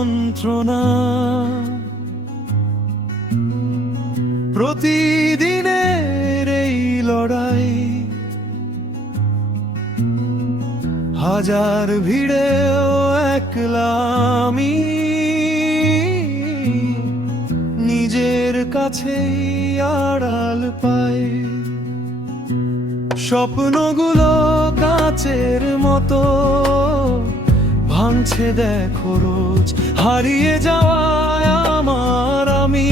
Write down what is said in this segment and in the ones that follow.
যন্ত্রণা। প্রতিদিনের এই লড়াই, হাজার ভিড়েও একলা আমি নিজের কাছেই আড়াল পাই। স্বপ্নগুলো কাচের মতো ভাঙছে দেখো রোজ, হারিয়ে যাওয়ায় আমার আমি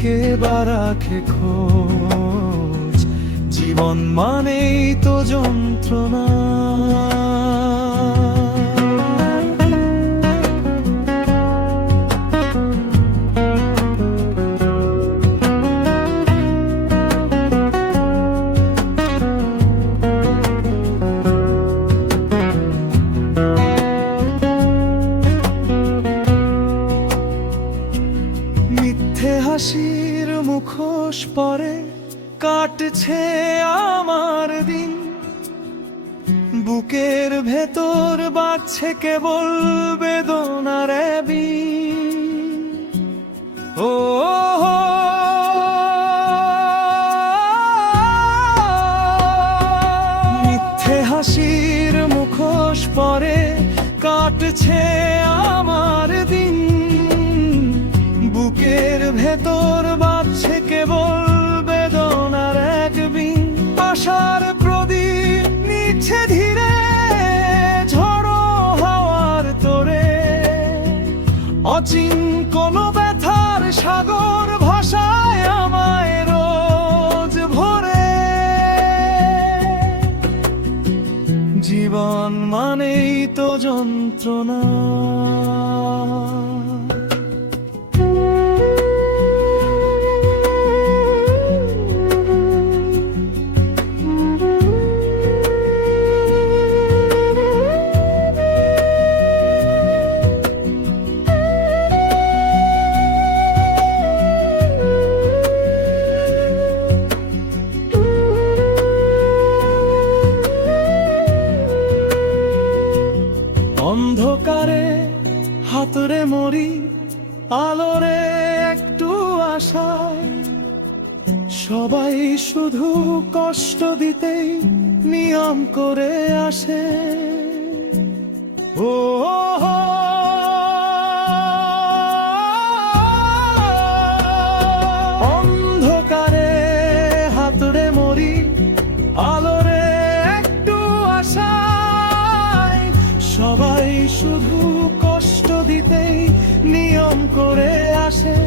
কে বা রাখে খোঁজ। জীবন মানেই তো যন্ত্রণা। মিথ্যে হাসির মুখোশ পরে কাটছে আমার দিন, বুকের ভেতর বাজছে কেবল বেদনার বিন। ও মিথ্যে হাসির মুখোশ পরে কাটছে আমার দিন, বুকের ভেতর বাজছে কেবল বেদনার এক বিন। আশার প্রদীপ নিচ্ছে ধীরে ঝড়ো হাওয়ার তোরে, অচিন কোনো ব্যথার সাগর ভাষায় আমায় রোজ ভোরে। জীবন মানেই তো যন্ত্রণা। অন্ধকারে হাতরে মরি, আলোরে একটু আশায় সবাই শুধু কষ্ট দিতেই নিয়ম করে আসে। ও অন্ধকারে হাতরে মরি, আলোরে একটু আশায় সবাই শুধু কষ্ট দিতেই নিয়ম করে আসে।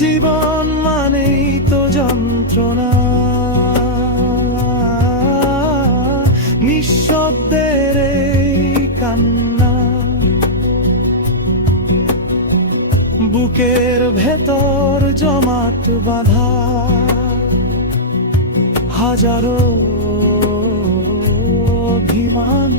জীবন মানেই তো যন্ত্রণা। নিঃশব্দের এই কান্না, বুকের ভেতর জমাট বাঁধা হাজারো অভিমান।